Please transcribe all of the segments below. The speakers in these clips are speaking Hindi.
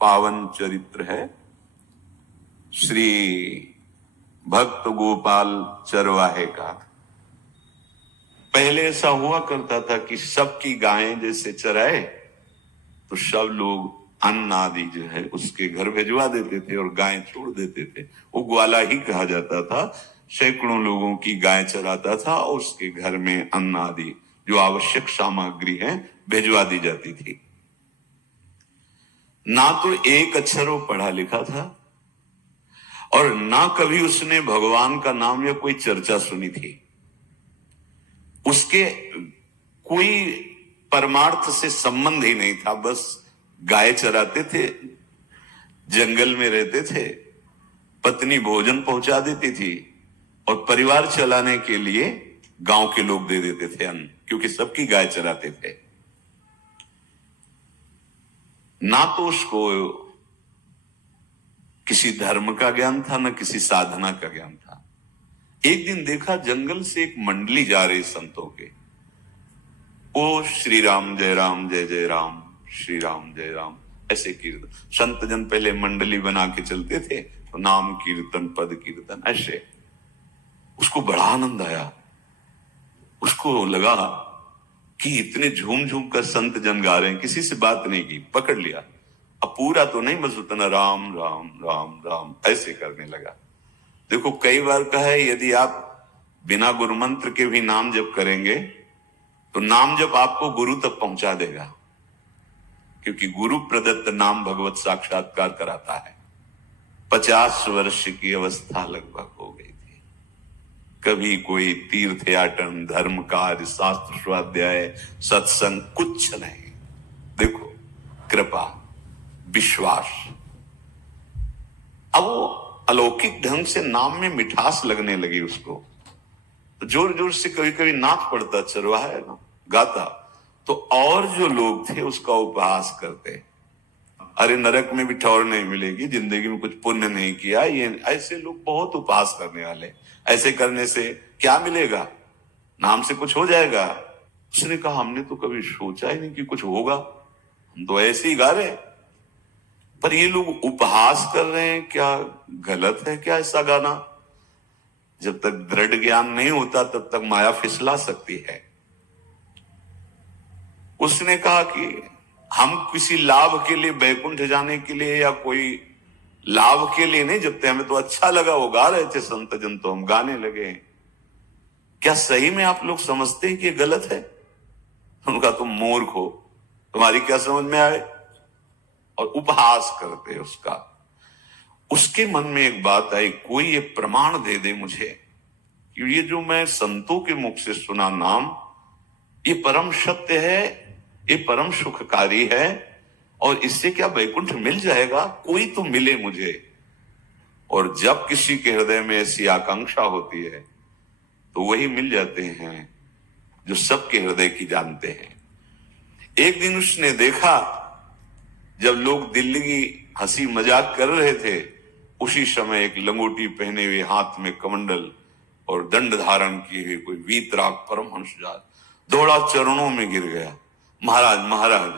पावन चरित्र है श्री भक्त गोपाल चरवाहे का। पहले ऐसा हुआ करता था कि सबकी गायें जैसे चराए तो सब लोग अन्न आदि जो है उसके घर भिजवा देते थे और गायें छोड़ देते थे। वो ग्वाला ही कहा जाता था। सैकड़ों लोगों की गाय चराता था और उसके घर में अन्न आदि जो आवश्यक सामग्री है भिजवा दी जाती थी। ना तो एक अक्षर वो पढ़ा लिखा था और ना कभी उसने भगवान का नाम या कोई चर्चा सुनी थी। उसके कोई परमार्थ से संबंध ही नहीं था। बस गाय चराते थे, जंगल में रहते थे, पत्नी भोजन पहुंचा देती थी और परिवार चलाने के लिए गांव के लोग दे देते थे अन्न, क्योंकि सबकी गाय चराते थे। ना तो उसको किसी धर्म का ज्ञान था, ना किसी साधना का ज्ञान था। एक दिन देखा जंगल से एक मंडली जा रही संतों के। ओ श्री राम जय राम जय जय राम, श्री राम जय राम, ऐसे कीर्तन। संत जन पहले मंडली बना के चलते थे तो नाम कीर्तन पद कीर्तन ऐसे। उसको बड़ा आनंद आया। उसको लगा कि इतने झूम झूम कर संत जन गा रहे हैं, किसी से बात नहीं की, पकड़ लिया। अब पूरा तो नहीं, बस उतना राम राम राम राम ऐसे करने लगा। देखो कई बार कहा है यदि आप बिना गुरु मंत्र के भी नाम जप करेंगे तो नाम जप आपको गुरु तक पहुंचा देगा, क्योंकि गुरु प्रदत्त नाम भगवत साक्षात्कार कराता है। 50 वर्ष की अवस्था लगभग हो गई थी। कभी कोई तीर्थ याटन, धर्म कार्य, शास्त्र स्वाध्याय, सत्संग कुछ नहीं। देखो कृपा, विश्वास। अब वो अलौकिक ढंग से नाम में मिठास लगने लगी उसको। तो जोर जोर से कभी कभी नाच पड़ता, चरवाहा है ना, गाता। तो और जो लोग थे उसका उपहास करते, अरे नरक में भी ठौर नहीं मिलेगी, जिंदगी में कुछ पुण्य नहीं किया। ये ऐसे लोग बहुत उपहास करने वाले। ऐसे करने से क्या मिलेगा, नाम से कुछ हो जाएगा। उसने कहा हमने तो कभी सोचा ही नहीं कि कुछ होगा, हम तो ऐसे ही गा रहे हैं। पर ये लोग उपहास कर रहे हैं, क्या गलत है क्या ऐसा गाना? जब तक दृढ़ ज्ञान नहीं होता तब तक माया फिसला सकती है। उसने कहा कि हम किसी लाभ के लिए, बैकुंठ जाने के लिए या कोई लाभ के लिए नहीं जपते, हमें तो अच्छा लगा, वो गा रहे थे संत जन तो हम गाने लगे। क्या सही में आप लोग समझते हैं कि ये गलत है? उनका तुम मूर्ख हो, तुम्हारी क्या समझ में आए? और उपहास करते उसका। उसके मन में एक बात आई, कोई ये प्रमाण दे दे मुझे कि ये जो मैं संतों के मुख से सुना नाम, ये परम सत्य है, ये परम सुखकारी है और इससे क्या वैकुंठ मिल जाएगा? कोई तो मिले मुझे। और जब किसी के हृदय में ऐसी आकांक्षा होती है तो वही मिल जाते हैं जो सबके हृदय की जानते हैं। एक दिन उसने देखा जब लोग दिल्ली की हंसी मजाक कर रहे थे, उसी समय एक लंगोटी पहने हुए, हाथ में कमंडल और दंड धारण किए हुए कोई वीतराग परमहंस दौड़ा, चरणों में गिर गया। महाराज महाराज,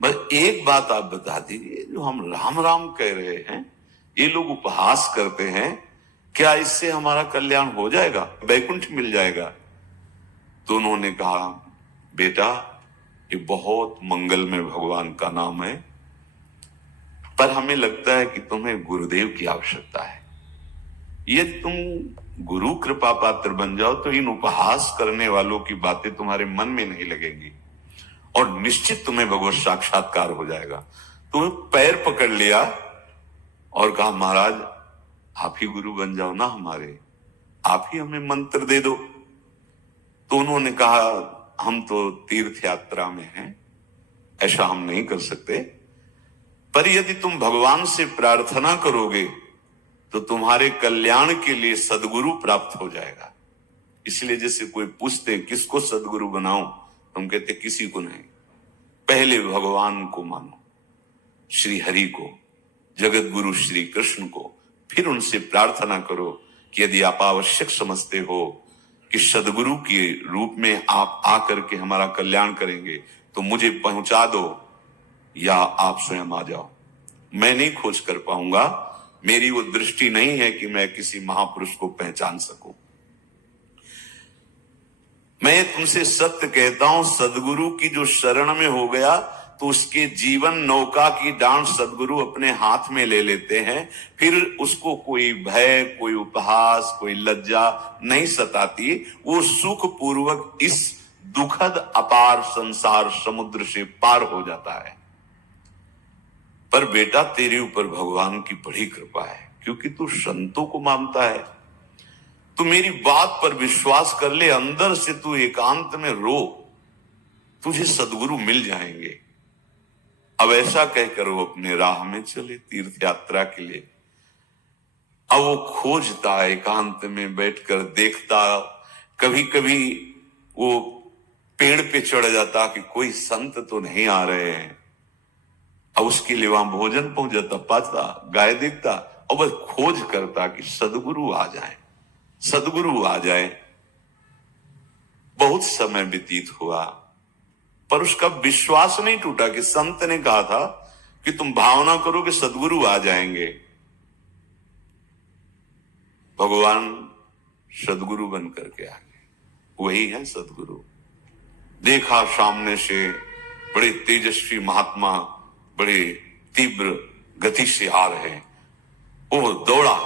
बस एक बात आप बता दीजिए, जो हम राम राम कह रहे हैं, ये लोग उपहास करते हैं, क्या इससे हमारा कल्याण हो जाएगा, वैकुंठ मिल जाएगा? तो उन्होंने कहा बेटा ये बहुत मंगल में भगवान का नाम है, पर हमें लगता है कि तुम्हें गुरुदेव की आवश्यकता है। यदि तुम गुरु कृपा पात्र बन जाओ तो इन उपहास करने वालों की बातें तुम्हारे मन में नहीं लगेंगी और निश्चित तुम्हें भगवत साक्षात्कार हो जाएगा। तुम्हें पैर पकड़ लिया और कहा महाराज आप ही गुरु बन जाओ ना हमारे, आप ही हमें मंत्र दे दो। तो उन्होंने कहा हम तो तीर्थ यात्रा में हैं, ऐसा हम नहीं कर सकते, पर यदि तुम भगवान से प्रार्थना करोगे तो तुम्हारे कल्याण के लिए सदगुरु प्राप्त हो जाएगा। इसलिए जैसे कोई पूछते किसको सदगुरु बनाऊं, तुम कहते किसी को नहीं, पहले भगवान को मानो, श्री हरि को, जगत गुरु श्री कृष्ण को, फिर उनसे प्रार्थना करो कि यदि आप आवश्यक समझते हो कि सदगुरु के रूप में आप आकर के हमारा कल्याण करेंगे तो मुझे पहुंचा दो या आप स्वयं आ जाओ। मैं नहीं खोज कर पाऊंगा, मेरी वो दृष्टि नहीं है कि मैं किसी महापुरुष को पहचान सकूं। मैं तुमसे सत्य कहता हूं, सदगुरु की जो शरण में हो गया तो उसके जीवन नौका की डांट सदगुरु अपने हाथ में ले लेते हैं। फिर उसको कोई भय, कोई उपहास, कोई लज्जा नहीं सताती। वो सुख पूर्वक इस दुखद अपार संसार समुद्र से पार हो जाता है। पर बेटा, तेरे ऊपर भगवान की बड़ी कृपा है, क्योंकि तू संतों को मानता है। तू मेरी बात पर विश्वास कर ले, अंदर से तू एकांत में रो, तुझे सदगुरु मिल जाएंगे। अब ऐसा कहकर वो अपने राह में चले तीर्थ यात्रा के लिए। अब वो खोजता, एकांत में बैठकर देखता। कभी कभी वो पेड़ पे चढ़ जाता कि कोई संत तो नहीं आ रहे हैं। अब उसके लिए वहां भोजन पहुंच जाता, पाता, गाय देखता और बस खोज करता कि सदगुरु आ जाए, सदगुरु आ जाए। बहुत समय व्यतीत हुआ, पर उसका विश्वास नहीं टूटा कि संत ने कहा था कि तुम भावना करो कि सदगुरु आ जाएंगे। भगवान सदगुरु बन करके आ गए। वही है सदगुरु। देखा सामने से बड़े तेजस्वी महात्मा बड़े तीव्र गति से आ रहे हैं। वो दौड़ा,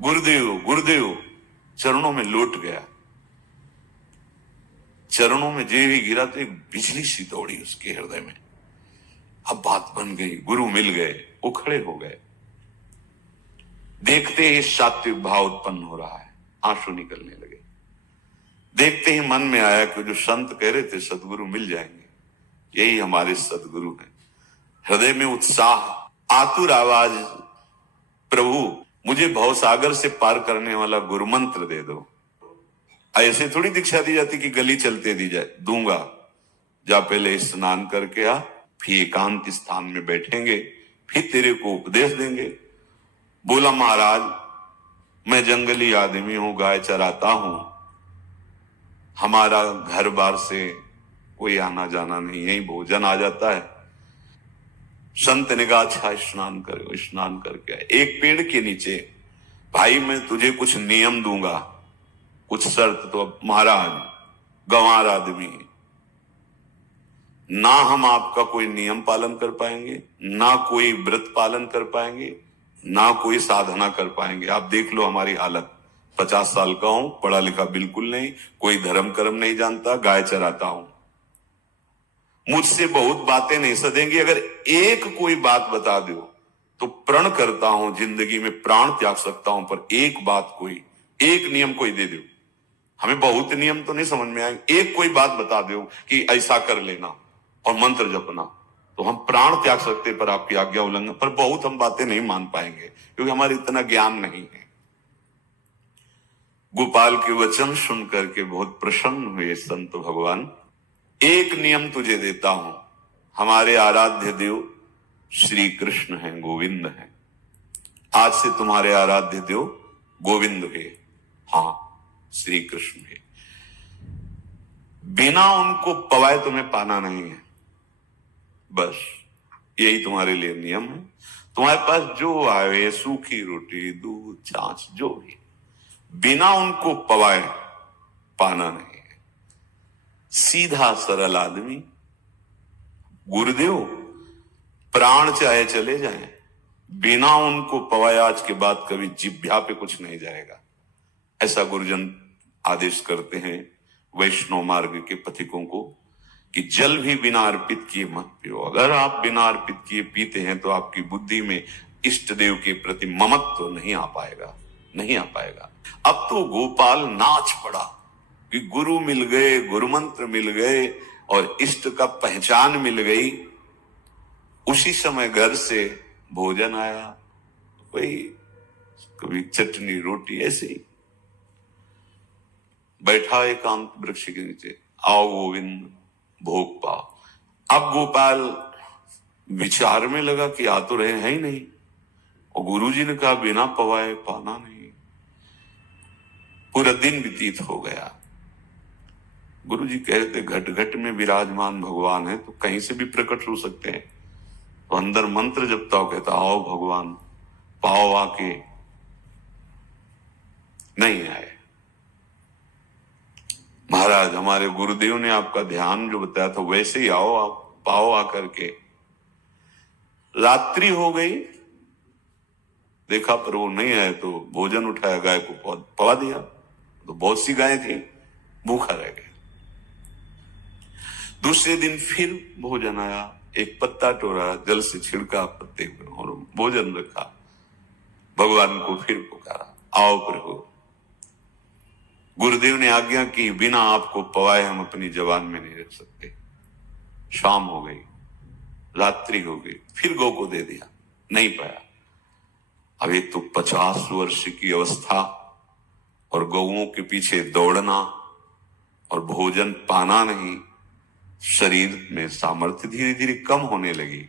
गुरुदेव गुरुदेव, चरणों में लौट गया। चरणों में जे ही गिरा तो एक बिजली सी दौड़ी उसके हृदय में। अब बात बन गई, गुरु मिल गए। वो खड़े हो गए। देखते ही सात्विक भाव उत्पन्न हो रहा है, आंसू निकलने लगे। देखते ही मन में आया कि जो संत कह रहे थे सदगुरु मिल जाएंगे, यही हमारे सदगुरु हैं। हृदय में उत्साह, आतुर आवाज, प्रभु मुझे भवसागर से पार करने वाला गुरु मंत्र दे दो। ऐसे थोड़ी दीक्षा दी जाती कि गली चलते दी जाए। दूंगा, जा पहले स्नान करके आ, फिर एकांत स्थान में बैठेंगे, फिर तेरे को उपदेश देंगे। बोला महाराज, मैं जंगली आदमी हूं, गाय चराता हूं, हमारा घर बार से कोई आना जाना नहीं, यही भोजन आ जाता है। संत ने कहा अच्छा स्नान करो। स्नान करके आए। एक पेड़ के नीचे, भाई मैं तुझे कुछ नियम दूंगा, कुछ शर्त। तो महाराज गंवार आदमी, ना हम आपका कोई नियम पालन कर पाएंगे, ना कोई व्रत पालन कर पाएंगे, ना कोई साधना कर पाएंगे। आप देख लो हमारी हालत। 50 साल का हूं, पढ़ा लिखा बिल्कुल नहीं, कोई धर्म कर्म नहीं जानता, गाय चराता हूं। मुझसे बहुत बातें नहीं सदेंगी। अगर एक कोई बात बता दो तो प्रण करता हूं जिंदगी में प्राण त्याग सकता हूं, पर एक बात, कोई एक नियम कोई दे दो। हमें बहुत नियम तो नहीं समझ में आएंगे, एक कोई बात बता दो कि ऐसा कर लेना और मंत्र जपना, तो हम प्राण त्याग सकते, पर आपकी आज्ञा उल्लंघन पर बहुत हम बातें नहीं मान पाएंगे, क्योंकि हमारे इतना ज्ञान नहीं है। गोपाल के वचन सुन करके बहुत प्रसन्न हुए संत भगवान। एक नियम तुझे देता हूं, हमारे आराध्य देव श्री कृष्ण हैं, गोविंद हैं। आज से तुम्हारे आराध्य देव गोविंद है, हाँ श्री कृष्ण है। बिना उनको पवाए तुम्हें पाना नहीं है, बस यही तुम्हारे लिए नियम है। तुम्हारे पास जो आए, सूखी रोटी, दूध, छाछ, जो भी, बिना उनको पवाए पाना नहीं है। सीधा सरल आदमी। गुरुदेव प्राण चाहे चले जाएं, बिना उनको पवाए आज के बाद कभी जिह्वा पे कुछ नहीं जाएगा। ऐसा गुरुजन आदेश करते हैं वैष्णव मार्ग के पथिकों को कि जल भी बिना अर्पित किए मत पियो। अगर आप बिना अर्पित किए पीते हैं तो आपकी बुद्धि में इष्ट देव के प्रति ममत्व तो नहीं आ पाएगा, नहीं आ पाएगा। अब तो गोपाल नाच पड़ा कि गुरु मिल गए, गुरु मंत्र मिल गए और इष्ट का पहचान मिल गई। उसी समय घर से भोजन आया, वही कभी चटनी रोटी, ऐसे ही बैठा एकांत वृक्ष के नीचे। आओ गोविंद, भोग पाओ। अब गोपाल विचार में लगा कि आ तो रहे हैं ही नहीं, और गुरुजी ने कहा बिना पवाए पाना नहीं। पूरा दिन व्यतीत हो गया। गुरुजी कह रहे थे घट घट में विराजमान भगवान है, तो कहीं से भी प्रकट हो सकते हैं। तो अंदर मंत्र जपता हो, कहता आओ भगवान पाओ आके, नहीं आए। महाराज हमारे गुरुदेव ने आपका ध्यान जो बताया था वैसे ही आओ, आप पाओ आकर के। रात्रि हो गई, देखा पर वो नहीं आए तो भोजन उठाया, गाय को पवा दिया, तो बहुत सी गायें थी, भूखा रह गया। दूसरे दिन फिर भोजन आया, एक पत्ता टोरा, जल से छिड़का पत्ते पर और भोजन रखा, भगवान को फिर पुकारा, आओ प्रभु। गुरुदेव ने आज्ञा की, बिना आपको पवाए हम अपनी जबान में नहीं रख सकते। शाम हो गई, रात्रि हो गई, फिर गौ को दे दिया, नहीं पाया। अब एक तो 50 वर्ष की अवस्था और गौओं के पीछे दौड़ना और भोजन पाना नहीं, शरीर में सामर्थ्य धीरे धीरे कम होने लगी।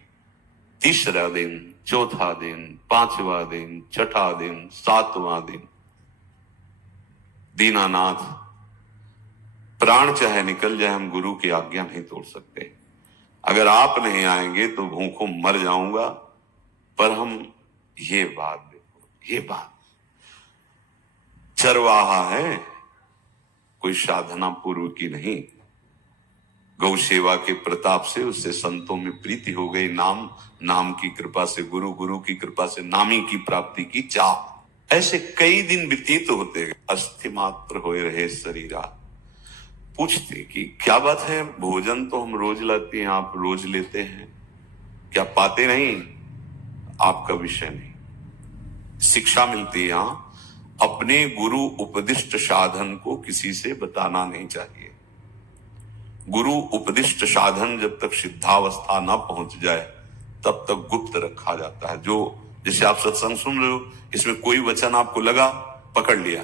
तीसरा दिन, चौथा दिन, पांचवा दिन, छठा दिन, सातवां दिन, दीनानाथ प्राण चाहे निकल जाए, हम गुरु की आज्ञा नहीं तोड़ सकते। अगर आप नहीं आएंगे तो भूखों मर जाऊंगा। पर हम ये बात देखो, ये बात चरवाहा है, कोई साधना पूर्व की नहीं। गौ सेवा के प्रताप से उससे संतों में प्रीति हो गई, नाम की कृपा से गुरु, गुरु की कृपा से नामी की प्राप्ति की चाह। ऐसे कई दिन व्यतीत होते गए, अस्थि मात्र होए रहे शरीरा। पूछते कि क्या बात है, भोजन तो हम रोज लाते हैं, आप रोज लेते हैं, क्या पाते नहीं? आपका विषय नहीं। शिक्षा मिलती है यहां, अपने गुरु उपदिष्ट साधन को किसी से बताना नहीं चाहिए। गुरु उपदिष्ट साधन जब तक सिद्धावस्था ना पहुंच जाए तब तक गुप्त रखा जाता है। जो जैसे आप सत्संग सुन रहे हो, इसमें कोई वचन आपको लगा, पकड़ लिया,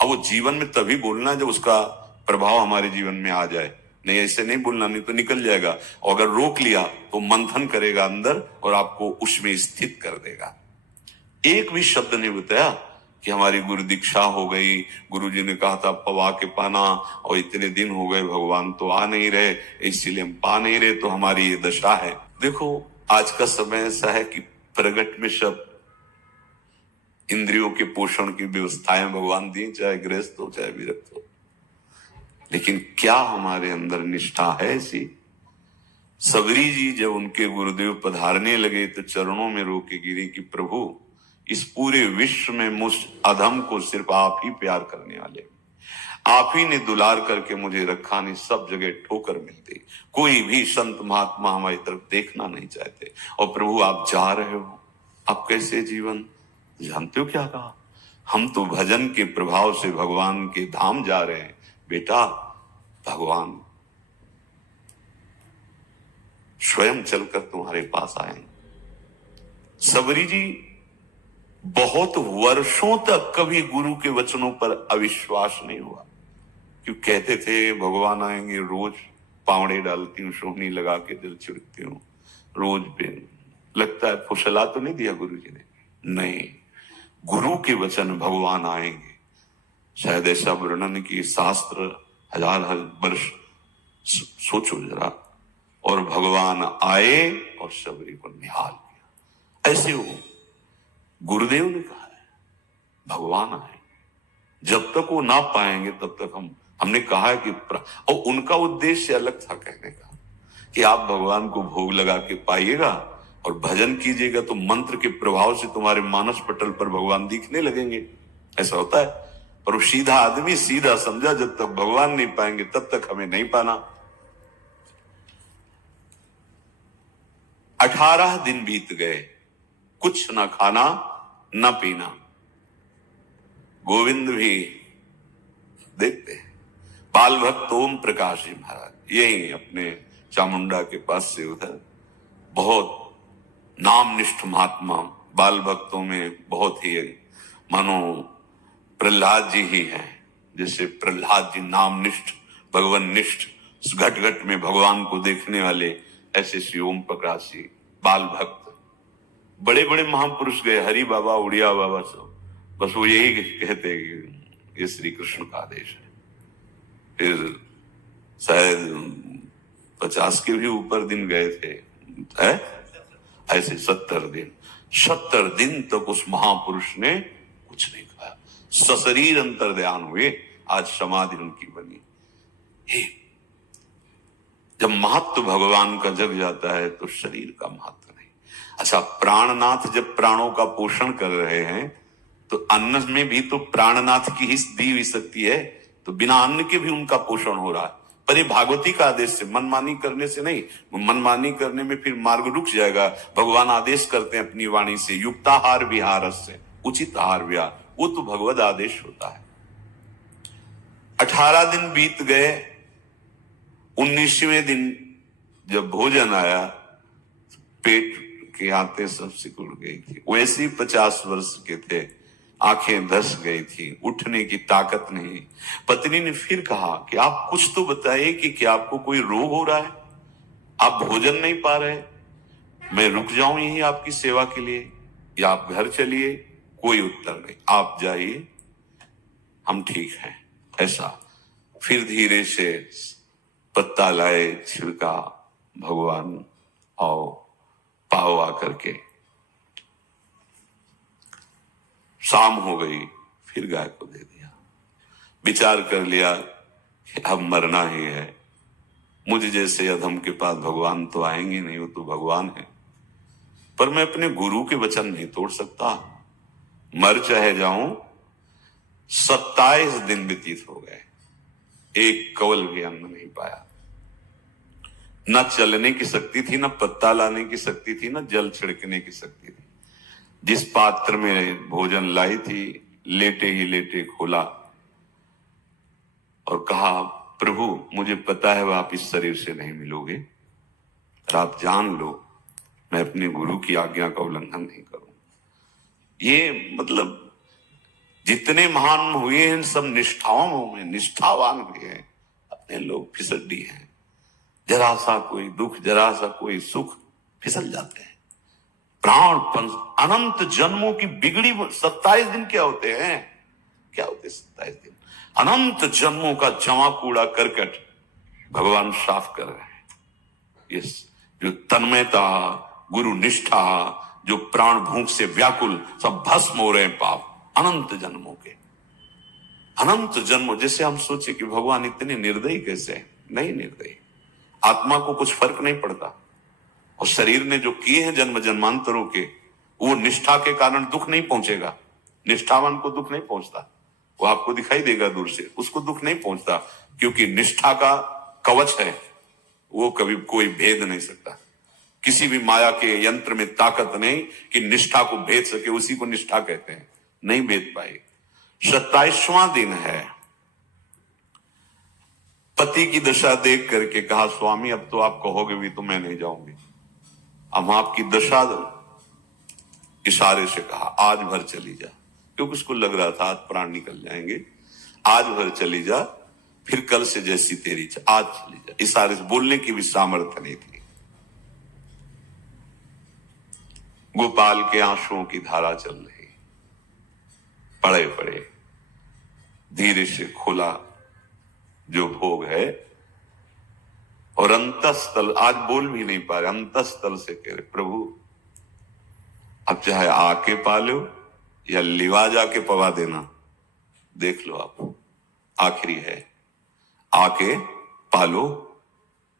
अब वो जीवन में तभी बोलना है जब उसका प्रभाव हमारे जीवन में आ जाए। नहीं ऐसे नहीं बोलना, नहीं तो निकल जाएगा। और अगर रोक लिया तो मंथन करेगा अंदर और आपको उसमें स्थित कर देगा। एक भी शब्द नहीं बताया कि हमारी गुरु दीक्षा हो गई, गुरु जी ने कहा था पवा के पाना, और इतने दिन हो गए भगवान तो आ नहीं रहे, इसीलिए हम पा नहीं रहे, तो हमारी ये दशा है। देखो आज का समय ऐसा है कि प्रगट में सब इंद्रियों के पोषण की व्यवस्थाएं भगवान दी, चाहे गृहस्थ हो चाहे विरक्त हो, लेकिन क्या हमारे अंदर निष्ठा है ऐसी? सबरी जी जब उनके गुरुदेव पधारने लगे तो चरणों में रो के गिरी कि प्रभु इस पूरे विश्व में मुझ अधम को सिर्फ आप ही प्यार करने वाले, आप ही ने दुलार करके मुझे रखा, नहीं सब जगह ठोकर मिलती, कोई भी संत महात्मा हमारी तरफ देखना नहीं चाहते, और प्रभु आप जा रहे हो, आप कैसे जीवन जानते हो? क्या कहा, हम तो भजन के प्रभाव से भगवान के धाम जा रहे हैं। बेटा भगवान स्वयं चलकर तुम्हारे पास आएंगे। सबरी जी बहुत वर्षों तक कभी गुरु के वचनों पर अविश्वास नहीं हुआ, क्यों कहते थे भगवान आएंगे, रोज पावड़े डालती हूँ, सोहनी लगा के जल छिड़कती हूँ, रोज पे लगता है। फुसला तो नहीं दिया गुरु जी ने, नहीं, गुरु के वचन भगवान आएंगे। शायद ऐसा वर्णन की शास्त्र हजार वर्ष सोचो जरा, और भगवान आए और सबरी को निहाल किया। ऐसे हो गुरुदेव ने कहा है भगवान आए, जब तक वो ना पाएंगे तब तक हमने कहा है कि, और उनका उद्देश्य अलग था कहने का कि आप भगवान को भोग लगा के पाइएगा और भजन कीजिएगा तो मंत्र के प्रभाव से तुम्हारे मानस पटल पर भगवान दिखने लगेंगे। ऐसा होता है, पर वो सीधा आदमी सीधा समझा, जब तक भगवान नहीं पाएंगे तब तक हमें नहीं पाना। 18 दिन बीत गए, कुछ ना खाना ना पीना। गोविंद भी देखते हैं, बाल भक्त ओम प्रकाश जी महाराज यही अपने चामुंडा के पास से उधर, बहुत नामनिष्ठ महात्मा, बाल भक्तों में बहुत ही मानो प्रहलाद जी ही हैं। जैसे प्रहलाद जी नामनिष्ठ भगवान निष्ठ, घट घट में भगवान को देखने वाले, ऐसे श्री ओम प्रकाश जी बाल भक्त। बड़े बड़े महापुरुष गए, हरि बाबा, उड़िया बाबा, सब बस वो यही कहते कि ये श्री कृष्ण का आदेश है। फिर शायद 50 के भी ऊपर दिन गए थे, है ऐसे 70 दिन तक उस महापुरुष ने कुछ नहीं खाया, सशरीर अंतर्ध्यान हुए। आज समाधि उनकी बनी। हे, जब महत्व भगवान का जग जाता है तो शरीर का महत्व नहीं। अच्छा, प्राणनाथ जब प्राणों का पोषण कर रहे हैं तो अन्न में भी तो प्राणनाथ की हिस्स दी हुई शक्ति है, तो बिना अन्न के भी उनका पोषण हो रहा है। पर ये भागवती का आदेश से, मनमानी करने से नहीं। मनमानी करने में फिर मार्ग रुक जाएगा। भगवान आदेश करते हैं अपनी वाणी से, युक्ताहार विहार से, उचित आहार विहार, वो तो भगवद आदेश होता है। 18 दिन बीत गए। 19वें दिन जब भोजन आया, पेट के आते सब सिकुड़ गई थी। वैसे ही 50 वर्ष के थे, आंखें धस गई थी, उठने की ताकत नहीं। पत्नी ने फिर कहा कि आप कुछ तो बताइए कि क्या आपको कोई रोग हो रहा है? आप भोजन नहीं पा रहे, मैं रुक जाऊं यहीं आपकी सेवा के लिए, या आप घर चलिए? कोई उत्तर नहीं। आप जाइए, हम ठीक हैं। ऐसा फिर धीरे से पत्ता लाए, छिड़का भगवान और पाव आकर के। शाम हो गई, फिर गाय को दे दिया। विचार कर लिया कि अब मरना ही है। मुझे जैसे अधम के पास भगवान तो आएंगे नहीं, वो तो भगवान है, पर मैं अपने गुरु के वचन नहीं तोड़ सकता, मर चाहे जाऊं। 27 दिन व्यतीत हो गए, एक कवल भी अन्न नहीं पाया। न चलने की शक्ति थी, न पत्ता लाने की शक्ति थी, न जल छिड़कने की शक्ति थी। जिस पात्र में भोजन लाई थी, लेटे ही लेटे खोला और कहा, प्रभु मुझे पता है आप इस शरीर से नहीं मिलोगे, और आप जान लो मैं अपने गुरु की आज्ञा का उल्लंघन नहीं करूं। ये मतलब जितने महान हुए हैं सब निष्ठाओं में निष्ठावान हुए हैं। अपने लोग फिसड्डी हैं, जरा सा कोई दुख, जरा सा कोई सुख, फिसल जाते हैं। प्राण अनंत जन्मों की बिगड़ी 27 दिन क्या होते हैं? क्या होते 27 दिन? अनंत जन्मों का जमा कूड़ा करकट भगवान साफ कर रहे हैं। ये जो तन्मयता, गुरु निष्ठा, जो प्राण भूख से व्याकुल, सब भस्म हो रहे हैं पाप अनंत जन्मों के। अनंत जन्मों, जैसे हम सोचे कि भगवान इतने निर्दयी कैसे हैं? नहीं निर्दयी। आत्मा को कुछ फर्क नहीं पड़ता, और शरीर ने जो किए हैं जन्म जन्मांतरों के, वो निष्ठा के कारण दुख नहीं पहुंचेगा। निष्ठावान को दुख नहीं पहुंचता, वो आपको दिखाई देगा दूर से, उसको दुख नहीं पहुंचता, क्योंकि निष्ठा का कवच है, वो कभी कोई भेद नहीं सकता। किसी भी माया के यंत्र में ताकत नहीं कि निष्ठा को भेद सके, उसी को निष्ठा कहते हैं, नहीं भेद पाए। 27वां दिन है। पति की दशा देख करके कहा, स्वामी अब तो आप कहोगे भी तो मैं नहीं जाऊंगी। अब आपकी दशा, इशारे से कहा आज भर चली जा, क्योंकि उसको लग रहा था आज प्राण निकल जाएंगे। आज भर चली जा, फिर कल से जैसी तेरी आज चली जा। इशारे से, बोलने की भी सामर्थ्य नहीं थी। गोपाल के आंसुओं की धारा चल रही, पड़े पड़े धीरे से खोला जो भोग है, और अंतस्थल, आज बोल भी नहीं पा रहे, अंतस्थल से कह रहे, प्रभु अब चाहे आके पालो या लिवा जाके पवा देना, देख लो आप, आखिरी है, आके पालो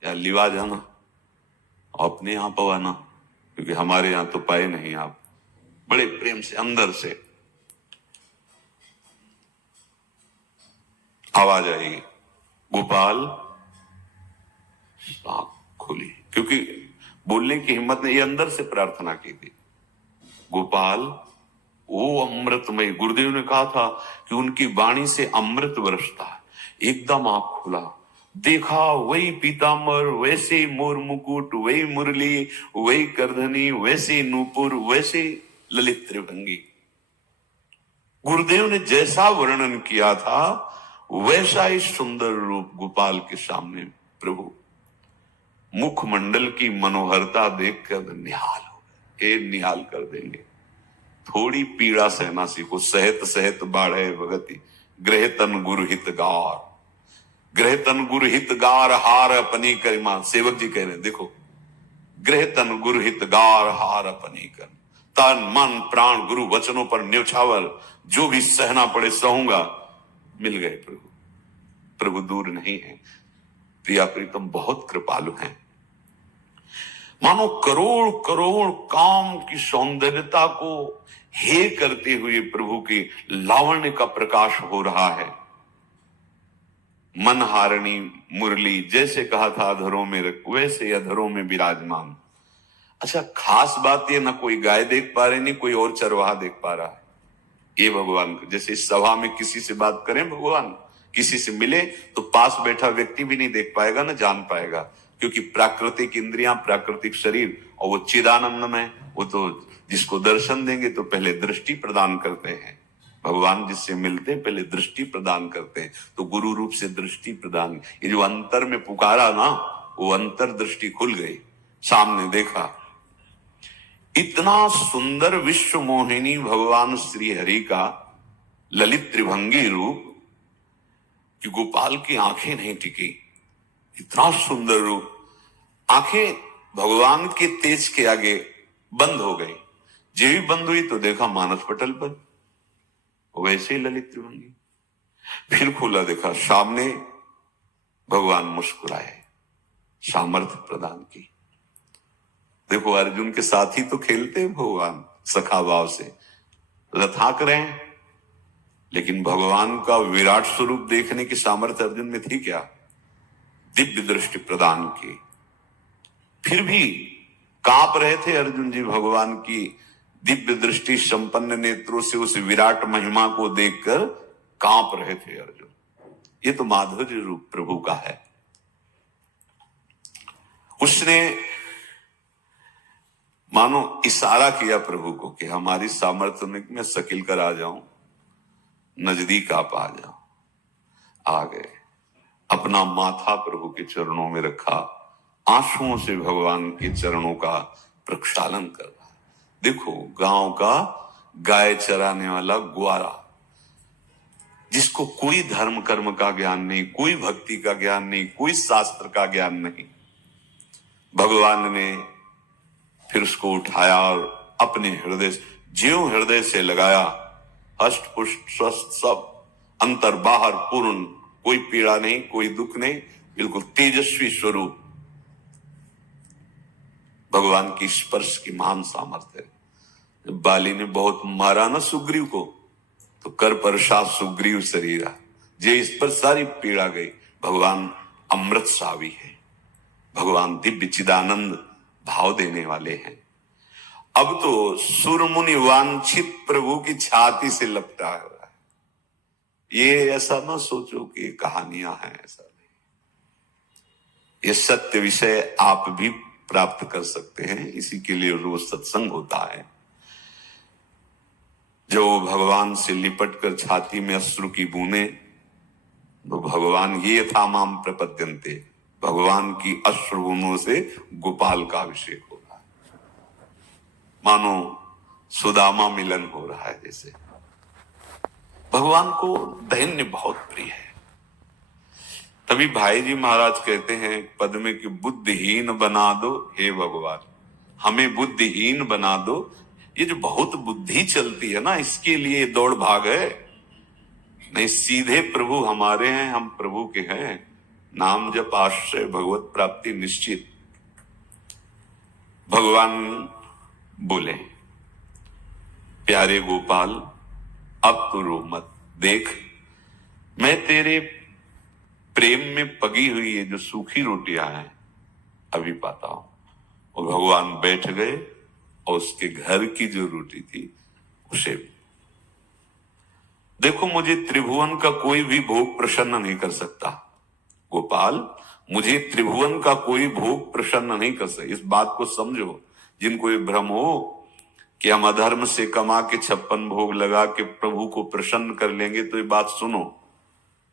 या लिवा जाना, अपने यहां पवाना, क्योंकि हमारे यहां तो पाए नहीं आप। बड़े प्रेम से अंदर से आवाज आएगी, गोपाल। आंख खुली, क्योंकि बोलने की हिम्मत ने, ये अंदर से प्रार्थना की थी, गोपाल वो अमृतमय। गुरुदेव ने कहा था कि उनकी वाणी से अमृत बरसता है। एकदम आंख खुला, देखा वही पीतांबर, वैसे मोर मुकुट, वही मुरली, वही करधनी, वैसे नूपुर, वैसे ललित त्रिभंगी। गुरुदेव ने जैसा वर्णन किया था वैसा ही सुंदर रूप गोपाल के सामने। प्रभु मुखमंडल की मनोहरता देखकर निहाल हो गए। ये निहाल कर देंगे। थोड़ी पीड़ा सहना सीखो, सहत सहत बाढ़े भगति, ग्रह तन गुरु हितगार, ग्रह तन गुरु हितगार, हार अपनी करिमा। सेवक जी कह रहे हैं, देखो गृह तन गुरु हित गार हार अपनी कर, तन मन प्राण गुरु वचनों पर न्यौछावर, जो भी सहना पड़े सहूंगा। मिल गए प्रभु, प्रभु दूर नहीं है। प्रिया प्रीतम बहुत कृपालु हैं। मानो करोड़ करोड़ काम की सौंदर्यता को हे करते हुए प्रभु के लावण्य का प्रकाश हो रहा है। मनहारिणी मुरली जैसे कहा था अधरों में वैसे अधरों में विराजमान। अच्छा, खास बात ये, ना कोई गाय देख पा रहे, नहीं कोई और चरवाहा देख पा रहा है। ये भगवान, जैसे इस सभा में किसी से बात करें भगवान, किसी से मिले तो पास बैठा व्यक्ति भी नहीं देख पाएगा, ना जान पाएगा, क्योंकि प्राकृतिक इंद्रियां, प्राकृतिक शरीर, और वो चिदानंद में, वो तो जिसको दर्शन देंगे तो पहले दृष्टि प्रदान करते हैं। भगवान जिससे मिलते हैं पहले दृष्टि प्रदान करते हैं, तो गुरु रूप से दृष्टि प्रदान। ये जो अंतर में पुकारा ना, वो अंतर दृष्टि खुल गई, सामने देखा। इतना सुंदर विश्व मोहिनी भगवान श्री हरि का ललित त्रिभंगी रूप कि गोपाल की आंखें नहीं टिकी। इतना सुंदर रूप, आंखें भगवान के तेज के आगे बंद हो गई। जब भी बंद हुई तो देखा मानस पटल पर वैसे ही ललित त्रिभंगी। फिर खोला, देखा सामने भगवान मुस्कुराए, सामर्थ्य प्रदान की। देखो अर्जुन के साथ ही तो खेलते हैं भगवान सखा भाव से, लथाक रहे हैं, लेकिन भगवान का विराट स्वरूप देखने की सामर्थ्य अर्जुन में थी क्या? दिव्य दृष्टि प्रदान की। फिर भी कांप रहे थे अर्जुन जी भगवान की दिव्य दृष्टि संपन्न नेत्रों से उस विराट महिमा को देखकर कांप रहे थे अर्जुन। ये तो माधुर्य रूप प्रभु का है। उसने मानो इशारा किया प्रभु को कि हमारी सामर्थ्य में मैं शकील कर आ जाऊं, नजदीक आप आ जाओ। आ गए, अपना माथा प्रभु के चरणों में रखा, आंसुओं से भगवान के चरणों का प्रक्षालन कर रहा। देखो गांव का गाय चराने वाला ग्वारा, जिसको कोई धर्म कर्म का ज्ञान नहीं, कोई भक्ति का ज्ञान नहीं, कोई शास्त्र का ज्ञान नहीं, भगवान ने फिर उसको उठाया और अपने हृदय, ज्यों हृदय से लगाया, हष्ट पुष्ट स्वस्थ सब, अंतर बाहर पूर्ण, कोई पीड़ा नहीं, कोई दुख नहीं, बिल्कुल तेजस्वी स्वरूप। भगवान की स्पर्श की महान सामर्थ्य है। बाली ने बहुत मारा ना सुग्रीव को, तो कर प्रसाद सुग्रीव शरीरा, जे इस पर सारी पीड़ा गई। भगवान अमृत सावी है, भगवान दिव्य चिदानंद भाव देने वाले हैं। अब तो सुरमुनि वांछित प्रभु की छाती से लपटा है। ये ऐसा ना सोचो कि कहानियां हैं, ऐसा नहीं। ये सत्य विषय आप भी प्राप्त कर सकते हैं, इसी के लिए रोज सत्संग होता है। जो भगवान से लिपट कर छाती में अश्रु की बूंदे, तो भगवान ये था माम प्रपद्यन्ते, भगवान की अश्रुबूंदों से गोपाल का अभिषेक हो रहा है। मानो सुदामा मिलन हो रहा है जैसे। भगवान को दैन्य बहुत प्रिय है। तभी भाई जी महाराज कहते हैं पद में कि बुद्धिहीन बना दो हे भगवान, हमें बुद्धिहीन बना दो। ये जो बहुत बुद्धि चलती है ना, इसके लिए दौड़ भाग है। नहीं, सीधे प्रभु हमारे हैं, हम प्रभु के हैं। नाम जप आश्रय भगवत प्राप्ति निश्चित। भगवान बोले, प्यारे गोपाल अब तो रो मत, देख मैं तेरे प्रेम में पगी हुई ये जो सूखी रोटियां हैं अभी पाता हूं। और भगवान बैठ गए और उसके घर की जो रोटी थी उसे, देखो मुझे त्रिभुवन का कोई भी भोग प्रसन्न नहीं कर सकता गोपाल, मुझे त्रिभुवन का कोई भोग प्रसन्न नहीं कर सकता। इस बात को समझो। जिनको ये भ्रम हो कि हम अधर्म से कमा के 56 भोग लगा के प्रभु को प्रसन्न कर लेंगे, तो ये बात सुनो।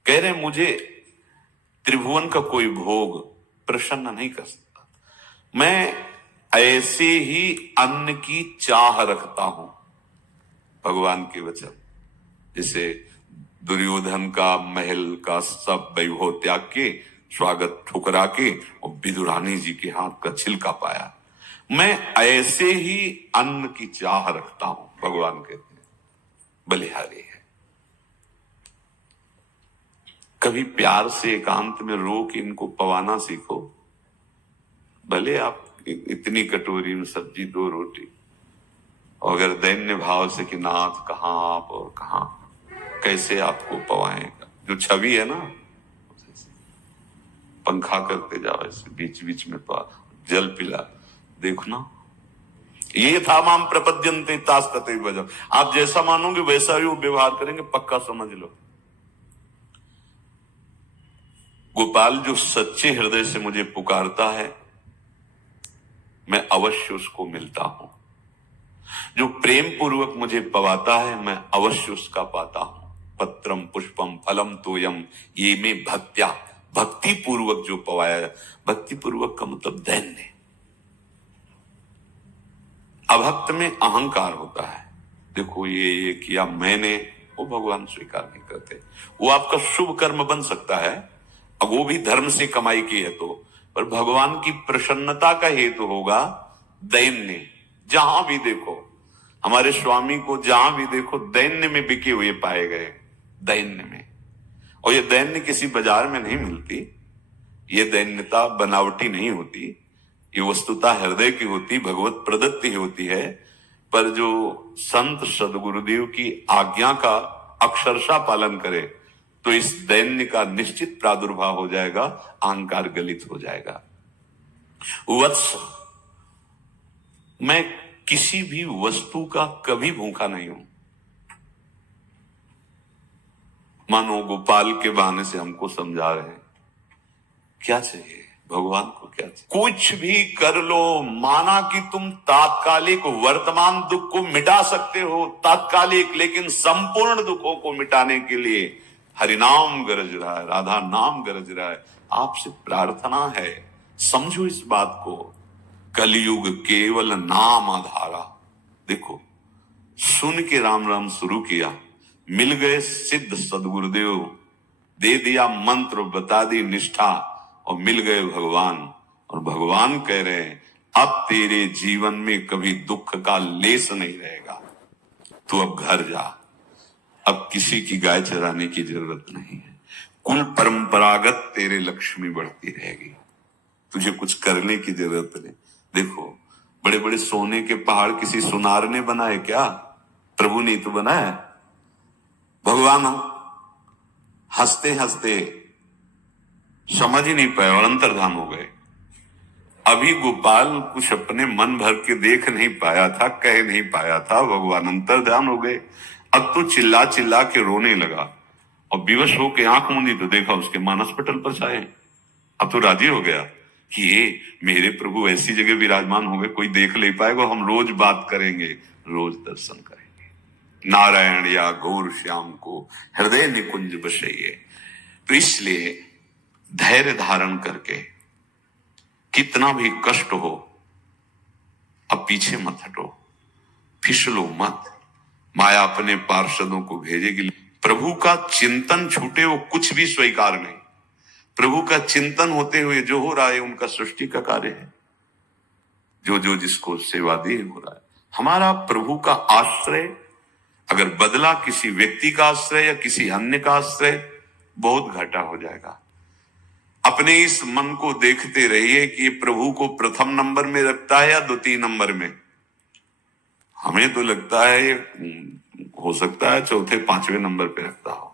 कह रहे मुझे त्रिभुवन का कोई भोग प्रसन्न नहीं कर सकता, मैं ऐसे ही अन्न की चाह रखता हूं। भगवान के वचन, जैसे दुर्योधन का महल का सब वैभव त्याग के, स्वागत ठुकरा के और विदुरानी जी के हाथ का छिलका पाया। मैं ऐसे ही अन्न की चाह रखता हूं, भगवान कहते हैं, बलिहारी है। कभी प्यार से एकांत में रो के इनको पवाना सीखो। भले आप इतनी कटोरी में सब्जी, 2 रोटी, और अगर दैन्य भाव से कि नाथ कहां आप और कहां, कैसे आपको पवाएगा, जो छवि है ना, पंखा करते जाओ ऐसे बीच बीच में, जल पिला, देखो ना, ये था माम प्रपद्यन्ते तास्तते भजम। आप जैसा मानोगे वैसा ही वो व्यवहार करेंगे, पक्का समझ लो। गोपाल जो सच्चे हृदय से मुझे पुकारता है, मैं अवश्य उसको मिलता हूं। जो प्रेम पूर्वक मुझे पवाता है, मैं अवश्य उसका पाता हूं। पत्रम पुष्पम फलम तोयम ये में भक्त्या, भक्ति पूर्वक जो पवाया। भक्ति पूर्वक का मतलब दैन्य। अभक्त में अहंकार होता है, देखो ये किया मैंने, वो भगवान स्वीकार नहीं करते। वो आपका शुभ कर्म बन सकता है, अब वो भी धर्म से कमाई की है तो, पर भगवान की प्रसन्नता का हेतु होगा दैन्य। जहां भी देखो, हमारे स्वामी को जहां भी देखो दैन्य में बिके हुए पाए गए, दैन्य में। और ये दैन्य किसी बाजार में नहीं मिलती, ये दैन्यता बनावटी नहीं होती, ये वस्तुता हृदय की होती, भगवत प्रदत्ति होती है। पर जो संत सदगुरुदेव की आज्ञा का अक्षरशः पालन करे तो इस दैन्य का निश्चित प्रादुर्भाव हो जाएगा, अहंकार गलित हो जाएगा। वत्स, मैं किसी भी वस्तु का कभी भूखा नहीं हूं। मानो गोपाल के बहाने से हमको समझा रहे हैं क्या चाहिए भगवान को, क्या चाहिए। कुछ भी कर लो, माना कि तुम तात्कालिक वर्तमान दुख को मिटा सकते हो, तात्कालिक, लेकिन संपूर्ण दुखों को मिटाने के लिए हरिनाम गरज रहा है, राधा नाम गरज रहा है। आपसे प्रार्थना है, समझो इस बात को। कलयुग केवल नाम आधारा। देखो, सुन के राम राम शुरू किया, मिल गए सिद्ध सदगुरुदेव, दे दिया मंत्र, बता दी निष्ठा, और मिल गए भगवान। और भगवान कह रहे हैं अब तेरे जीवन में कभी दुख का लेस नहीं रहेगा, तू अब घर जा, अब किसी की गाय चराने की जरूरत नहीं है, कुल परंपरागत तेरे लक्ष्मी बढ़ती रहेगी, तुझे कुछ करने की जरूरत नहीं। देखो, बड़े बड़े सोने के पहाड़ किसी सुनार ने बनाए क्या? प्रभु ने तो बनाया। भगवान हंसते हंसते समझ ही नहीं पाए और अंतर्धान हो गए। अभी गोपाल कुछ अपने मन भर के देख नहीं पाया था, कह नहीं पाया था, भगवान अंतर्धान हो गए। अब तो चिल्ला चिल्ला के रोने लगा और विवश होके आंख मूंदी तो देखा उसके मानस पटल पर छाए। अब तो राजी हो गया कि ये मेरे प्रभु ऐसी जगह विराजमान हो गए, कोई देख नहीं पाएगा, हम रोज बात करेंगे, रोज दर्शन करेंगे। नारायण या गौर श्याम को हृदय निकुंज बसइए। तो इसलिए धैर्य धारण करके, कितना भी कष्ट हो, अब पीछे मत हटो, फिसलो मत। माया अपने पार्षदों को भेजेगी। प्रभु का चिंतन छूटे वो कुछ भी स्वीकार नहीं। प्रभु का चिंतन होते हुए जो हो रहा है उनका सृष्टि का कार्य है, जो जो जिसको सेवा दे हो रहा है। हमारा प्रभु का आश्रय अगर बदला किसी व्यक्ति का आश्रय या किसी अन्य का आश्रय, बहुत घाटा हो जाएगा। अपने इस मन को देखते रहिए कि प्रभु को प्रथम नंबर में रखता है या द्वितीय नंबर में। हमें तो लगता है ये हो सकता है चौथे पांचवें नंबर पे रखता हो।